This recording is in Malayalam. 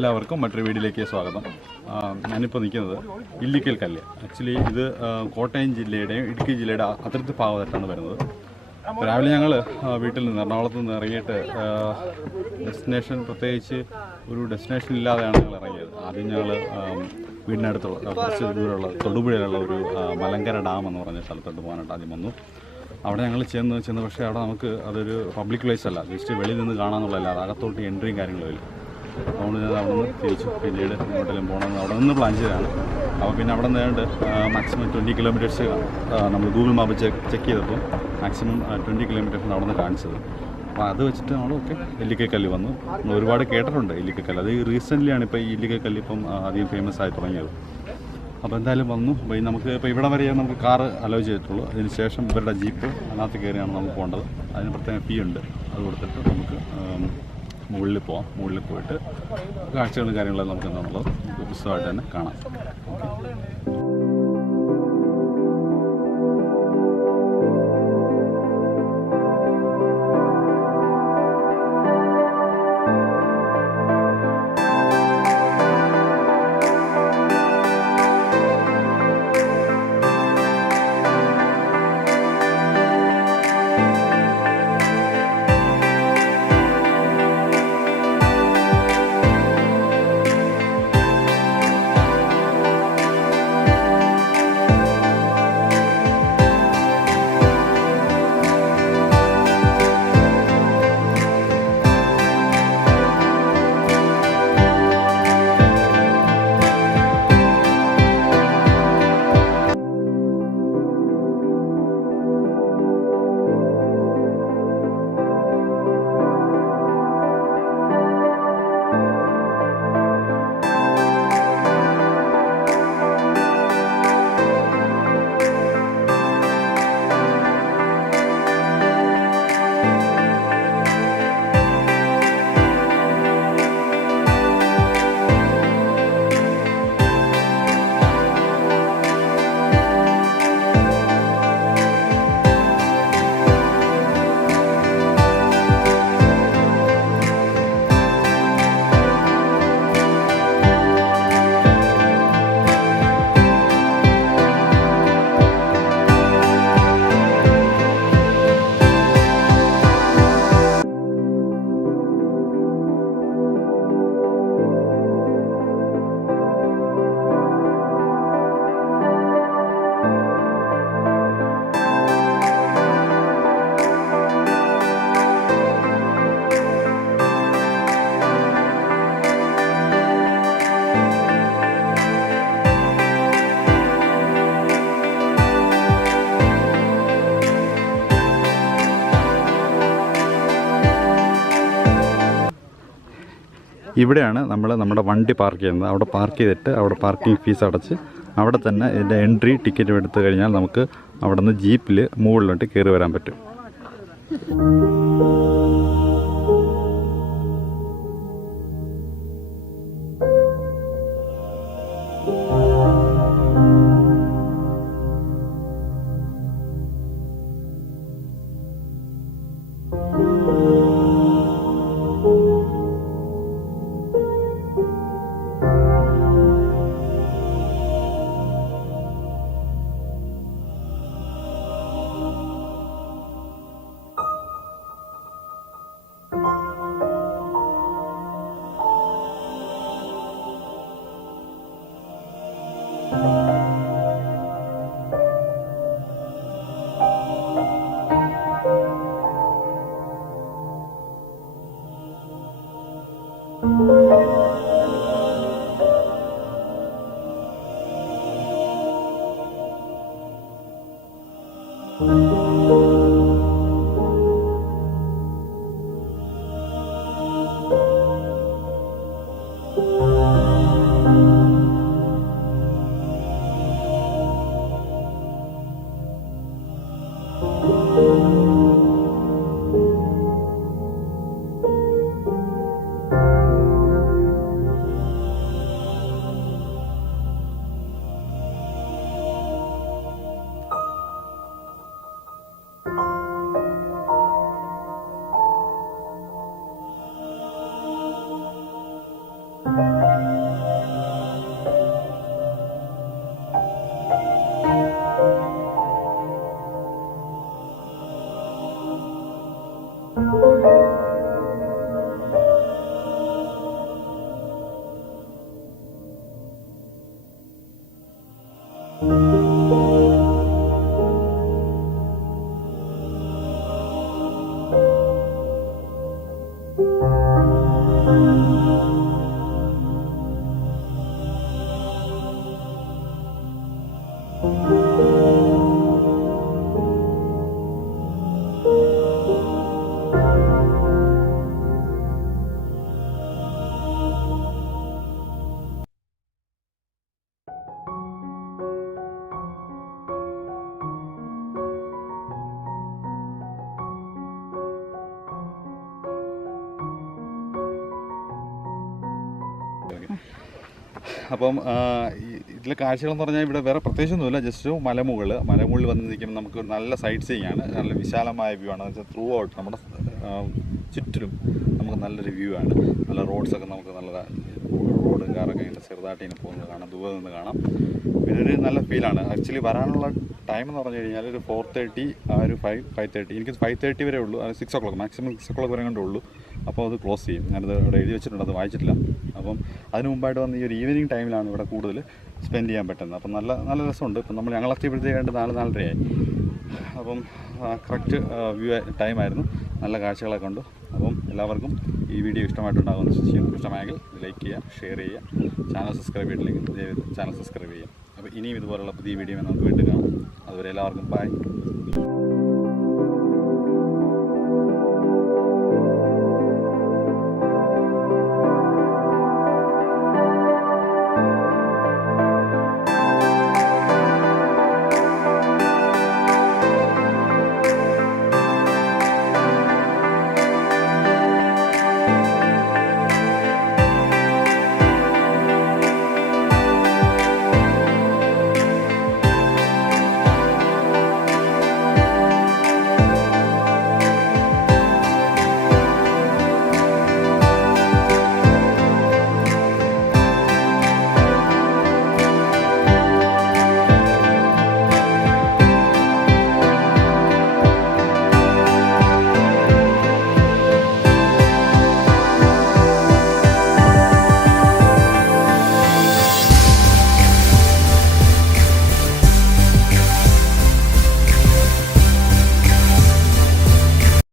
എല്ലാവർക്കും മറ്റൊരു വീഡിയോയിലേക്ക് സ്വാഗതം. ഞാനിപ്പോൾ നിൽക്കുന്നത് ഇല്ലിക്കൽ കല്ല്. ആക്ച്വലി ഇത് കോട്ടയം ജില്ലയുടെയും ഇടുക്കി ജില്ലയുടെ അതിർത്തി ഭാഗത്തായിട്ടാണ് വരുന്നത്. രാവിലെ ഞങ്ങൾ വീട്ടിൽ നിന്ന് എറണാകുളത്ത് നിന്ന് ഇറങ്ങിയിട്ട് ഡെസ്റ്റിനേഷൻ പ്രത്യേകിച്ച് ഒരു ഡെസ്റ്റിനേഷൻ ഇല്ലാതെയാണ് ഞങ്ങൾ ഇറങ്ങിയത്. ആദ്യം ഞങ്ങൾ വീടിനടുത്തുള്ള കുറച്ച് ദൂരമുള്ള തൊടുപുഴയിലുള്ള ഒരു മലങ്കര ഡാം എന്ന് പറഞ്ഞ സ്ഥലത്തോട്ട് പോകാനായിട്ട് ആദ്യം വന്നു. അവിടെ ഞങ്ങൾ ചെന്ന് പക്ഷേ അവിടെ നമുക്ക് അതൊരു പബ്ലിക് പ്ലേസ് അല്ല, ജസ്റ്റ് വെളിയിൽ നിന്ന് കാണാമെന്നുള്ളതല്ല, അത് അകത്തോട്ട് എൻട്രിയും കാര്യങ്ങളും ഇല്ല. അതുകൊണ്ട് ഞാൻ അവിടെ നിന്ന് തിരിച്ചു പിന്നീട് ഇങ്ങോട്ടെല്ലാം പോകണമെന്ന് അവിടെ നിന്ന് പ്ലാൻ ചെയ്തതാണ്. അപ്പോൾ പിന്നെ അവിടെ നിന്ന് മാക്സിമം 20 കിലോമീറ്റേഴ്സ് നമ്മൾ ഗൂഗിൾ മാപ്പ് ചെക്ക് ചെയ്തപ്പോൾ മാക്സിമം 20 കിലോമീറ്റേഴ്സാണ് അവിടെ നിന്ന് കാണിച്ചത്. അപ്പോൾ അത് വെച്ചിട്ട് നമ്മൾ ഇല്ലിക്കൽ വന്നു. നമ്മൾ ഒരുപാട് കേട്ടിട്ടുണ്ട് ഇല്ലിക്കൽ. അത് റീസെൻ്റ്ലിയാണ് ഇപ്പോൾ ഈ ഇല്ലിക്കൽ ഇപ്പം അധികം ഫേമസ് ആയി തുടങ്ങിയത്. അപ്പോൾ എന്തായാലും വന്നു. അപ്പോൾ നമുക്ക് ഇപ്പോൾ ഇവിടെ വരെയാണ് നമുക്ക് കാറ് അലോ ചെയ്തിട്ടുള്ളൂ. അതിന് ശേഷം ഇവരുടെ ജീപ്പ് അതിനകത്ത് കയറിയാണ് നമുക്ക് പോകേണ്ടത്. അതിന് പ്രത്യേക ഫീ ഉണ്ട്. അത് കൊടുത്തിട്ട് നമുക്ക് മുകളിൽ പോകാം. മുകളിൽ പോയിട്ട് കാഴ്ചകളും കാര്യങ്ങളെല്ലാം നമുക്ക് എന്താണുള്ളത് വിശദമായിട്ട് തന്നെ കാണാം. ഇവിടെയാണ് നമ്മുടെ വണ്ടി പാർക്ക് ചെയ്യുന്നത്. അവിടെ പാർക്ക് ചെയ്തിട്ട് അവിടെ പാർക്കിംഗ് ഫീസ് അടച്ച് അവിടെ തന്നെ ഇതിൻ്റെ എൻട്രി ടിക്കറ്റ് എടുത്തു കഴിഞ്ഞാൽ നമുക്ക് അവിടെ നിന്ന് ജീപ്പിൽ മുകളിലോട്ട് കയറി വരാൻ പറ്റും. അപ്പം ഇതിലെ കാഴ്ചകളെന്ന് പറഞ്ഞാൽ ഇവിടെ വേറെ പ്രത്യേകിച്ചൊന്നുമില്ല, ജസ്റ്റ് മലമുകളിൽ വന്ന് നിൽക്കുമ്പോൾ നമുക്ക് നല്ല സൈറ്റ് സീയിങ് ആണ്, നല്ല വിശാലമായ വ്യൂ ആണ്. വെച്ചാൽ ത്രൂ ഔട്ട് നമ്മുടെ ചുറ്റിലും നമുക്ക് നല്ലൊരു വ്യൂ ആണ്. നല്ല റോഡ്സൊക്കെ നമുക്ക് നല്ല റോഡും കാറൊക്കെ ഇങ്ങനെ ചെറുതായിട്ട് ഇങ്ങനെ പോകുന്നത് കാണാം, ദൂരെ നിന്ന് കാണാം. പിന്നെ ഒരു നല്ല ഫീലാണ്. ആക്ച്വലി വരാനുള്ള ടൈം എന്ന് പറഞ്ഞു കഴിഞ്ഞാൽ ഒരു 4:30, ആ ഒരു 5:30. എനിക്ക് 5:30 വരെ ഉള്ളൂ, 6 o'clock മാക്സിമം 6 o'clock വരെ കണ്ടേ ഉള്ളൂ. അപ്പോൾ അത് ക്ലോസ് ചെയ്യും. ഞാനത് ഇവിടെ എഴുതി വെച്ചിട്ടുണ്ട്, അത് വായിച്ചിട്ടില്ല. അപ്പം അതിന് മുമ്പായിട്ട് വന്ന് ഈ ഒരു ഈവനിങ് ടൈമിലാണ് ഇവിടെ കൂടുതൽ സ്പെൻഡ് ചെയ്യാൻ പറ്റുന്നത്. അപ്പം നല്ല രസമുണ്ട്. ഇപ്പം ഞങ്ങളെത്തിയപ്പോഴത്തേക്കായിട്ട് 4:30 അപ്പം കറക്റ്റ് വ്യൂ ടൈമായിരുന്നു. നല്ല കാഴ്ചകളൊക്കെ ഉണ്ട്. അപ്പം എല്ലാവർക്കും ഈ വീഡിയോ ഇഷ്ടമായിട്ടുണ്ടാകുമെന്ന് വിശ്വസിക്കുന്നു. ഇഷ്ടമായെങ്കിൽ ലൈക്ക് ചെയ്യുക, ഷെയർ ചെയ്യുക. ചാനൽ സബ്സ്ക്രൈബ് ചെയ്തിട്ടില്ലെങ്കിൽ ദയവായി ചാനൽ സബ്സ്ക്രൈബ് ചെയ്യുക. അപ്പോൾ ഇനിയും ഇതുപോലുള്ള പുതിയ വീഡിയോ നമുക്ക് വീണ്ടും കാണാം. അതുവരെ എല്ലാവർക്കും ബൈ.